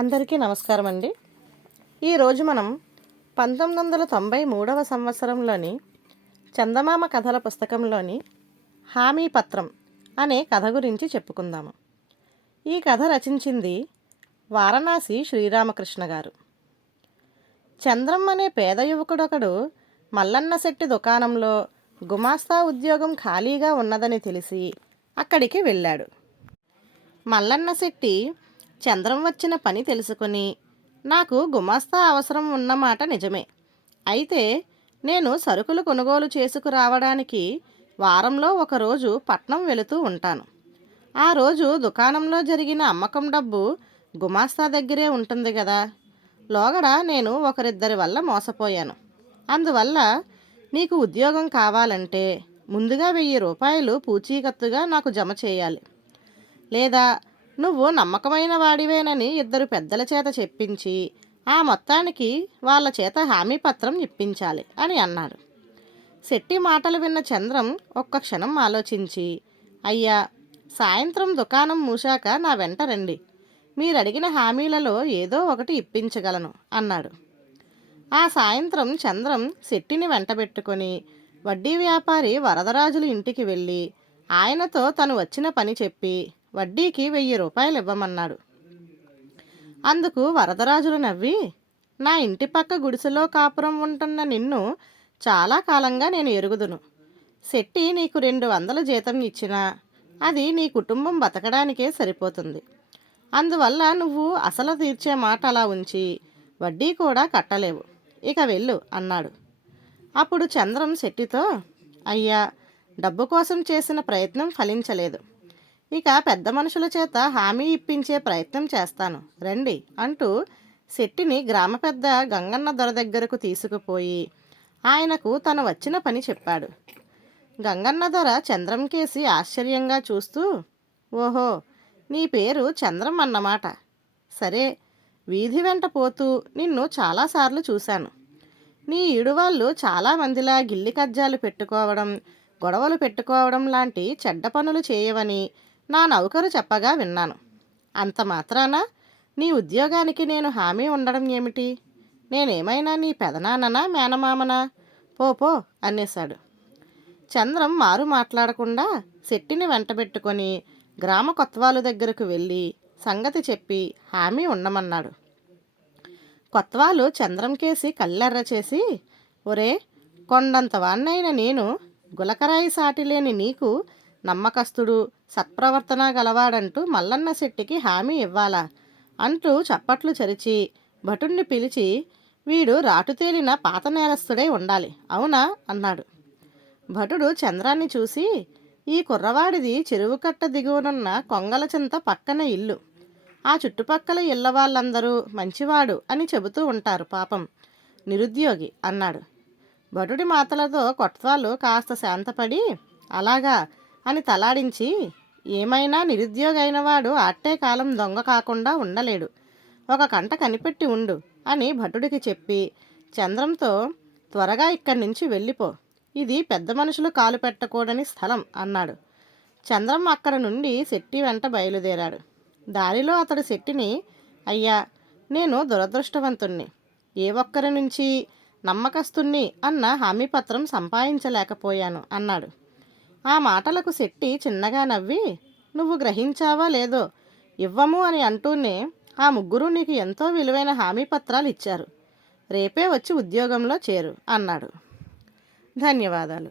అందరికీ నమస్కారం అండి. ఈరోజు మనం 1993వ సంవత్సరంలోని చందమామ కథల పుస్తకంలోని హామీ పత్రం అనే కథ గురించి చెప్పుకుందాము. ఈ కథ రచించింది వారణాసి శ్రీరామకృష్ణ గారు. చంద్రం అనే పేద యువకుడొకడు మల్లన్న శెట్టి దుకాణంలో గుమాస్తా ఉద్యోగం ఖాళీగా ఉన్నదని తెలిసి అక్కడికి వెళ్ళాడు. మల్లన్న శెట్టి చంద్రం వచ్చిన పని తెలుసుకుని, నాకు గుమాస్తా అవసరం ఉన్నమాట నిజమే, అయితే నేను సరుకులు కొనుగోలు చేసుకురావడానికి వారంలో ఒకరోజు పట్నం వెళుతూ ఉంటాను. ఆ రోజు దుకాణంలో జరిగిన అమ్మకం డబ్బు గుమాస్తా దగ్గరే ఉంటుంది కదా. లోగడ నేను ఒకరిద్దరి వల్ల మోసపోయాను. అందువల్ల నీకు ఉద్యోగం కావాలంటే ముందుగా 1000 రూపాయలు పూచీకత్తుగా నాకు జమ చేయాలి, లేదా నువ్వు నమ్మకమైన వాడివేనని 2 పెద్దల చేత చెప్పించి ఆ మొత్తానికి వాళ్ళ చేత హామీ పత్రం ఇప్పించాలి అని అన్నాడు. శెట్టి మాటలు విన్న చంద్రం ఒక్క క్షణం ఆలోచించి, అయ్యా, సాయంత్రం దుకాణం మూశాక నా వెంట రండి, మీరడిగిన హామీలలో ఏదో ఒకటి ఇప్పించగలను అన్నాడు. ఆ సాయంత్రం చంద్రం శెట్టిని వెంటబెట్టుకొని వడ్డీ వ్యాపారి వరదరాజుల ఇంటికి వెళ్ళి ఆయనతో తను వచ్చిన పని చెప్పి వడ్డీకి 1000 రూపాయలు ఇవ్వమన్నాడు. అందుకు వరదరాజులు నవ్వి, నా ఇంటి పక్క గుడిసెలో కాపురం ఉంటున్న నిన్ను చాలా కాలంగా నేను ఎరుగుదును. శెట్టి నీకు 200 జీతం ఇచ్చినా అది నీ కుటుంబం బతకడానికే సరిపోతుంది. అందువల్ల నువ్వు అసలు తీర్చే మాట అలా ఉంచి వడ్డీ కూడా కట్టలేవు, ఇక వెళ్ళు అన్నాడు. అప్పుడు చంద్రం శెట్టితో, అయ్యా, డబ్బు కోసం చేసిన ప్రయత్నం ఫలించలేదు, ఇక పెద్ద మనుషుల చేత హామీ ఇప్పించే ప్రయత్నం చేస్తాను రండి అంటూ శెట్టిని గ్రామ పెద్ద గంగన్న దొర దగ్గరకు తీసుకుపోయి ఆయనకు తను వచ్చిన పని చెప్పాడు. గంగన్న దొర చంద్రం కేసి ఆశ్చర్యంగా చూస్తూ, ఓహో, నీ పేరు చంద్రం అన్నమాట. సరే, వీధి వెంట పోతూ నిన్ను చాలాసార్లు చూశాను. నీ ఈడువాళ్ళు చాలామందిలా గిల్లి కజ్జాలు పెట్టుకోవడం, గొడవలు పెట్టుకోవడం లాంటి చెడ్డ పనులు చేయవని నా నౌకరు చెప్పగా విన్నాను. అంత మాత్రాన నీ ఉద్యోగానికి నేను హామీ ఉండడం ఏమిటి? నేనేమైనా నీ పెదనాన్ననా మేనమామనా? పో అనేశాడు. చంద్రం మారు మాట్లాడకుండా శెట్టిని వెంటబెట్టుకొని గ్రామ కొత్వాలు దగ్గరకు వెళ్ళి సంగతి చెప్పి హామీ ఉండమన్నాడు. కొత్వాలు చంద్రం కేసి కళ్ళెర్ర చేసి, ఒరే, కొండంత వాణ్ణైన నేను, గులకరాయి సాటి లేని నీకు నమ్మకస్తుడు, సత్ప్రవర్తన గలవాడంటూ మల్లన్న శెట్టికి హామీ ఇవ్వాలా అంటూ చప్పట్లు చరిచి భటుణ్ణి పిలిచి, వీడు రాటుతేలిన పాత నేరస్తుడై ఉండాలి, అవునా అన్నాడు. భటుడు చంద్రాన్ని చూసి, ఈ కుర్రవాడిది చెరువు కట్ట దిగువనున్న కొంగల చింత పక్కన ఇల్లు, ఆ చుట్టుపక్కల ఇళ్ళ వాళ్ళందరూ మంచివాడు అని చెబుతూ ఉంటారు, పాపం నిరుద్యోగి అన్నాడు. భటుడి మాటలతో కొత్వాలు కాస్త శాంతపడి, అలాగా అని తలాడించి, ఏమైనా నిరుద్యోగి అయినవాడు అట్టే కాలం దొంగ కాకుండా ఉండలేడు, ఒక కంట కనిపెట్టి ఉండు అని భటుడికి చెప్పి చంద్రంతో, త్వరగా ఇక్కడి నుంచి వెళ్ళిపో, ఇది పెద్ద మనుషులు కాలు పెట్టకూడని స్థలం అన్నాడు. చంద్రం అక్కడ నుండి శెట్టి వెంట బయలుదేరాడు. దారిలో అతడు శెట్టిని, అయ్యా, నేను దురదృష్టవంతుణ్ణి, ఏ ఒక్కరి నుంచి నమ్మకస్తుణ్ణి అన్న హామీ పత్రం సంపాదించలేకపోయాను అన్నాడు. ఆ మాటలకు శెట్టి చిన్నగా నవ్వి, నువ్వు గ్రహించావా లేదో, ఇవ్వము అని అంటూనే ఆ ముగ్గురు నీకు ఎంతో విలువైన హామీ పత్రాలు ఇచ్చారు, రేపే వచ్చి ఉద్యోగంలో చేరు అన్నాడు. ధన్యవాదాలు.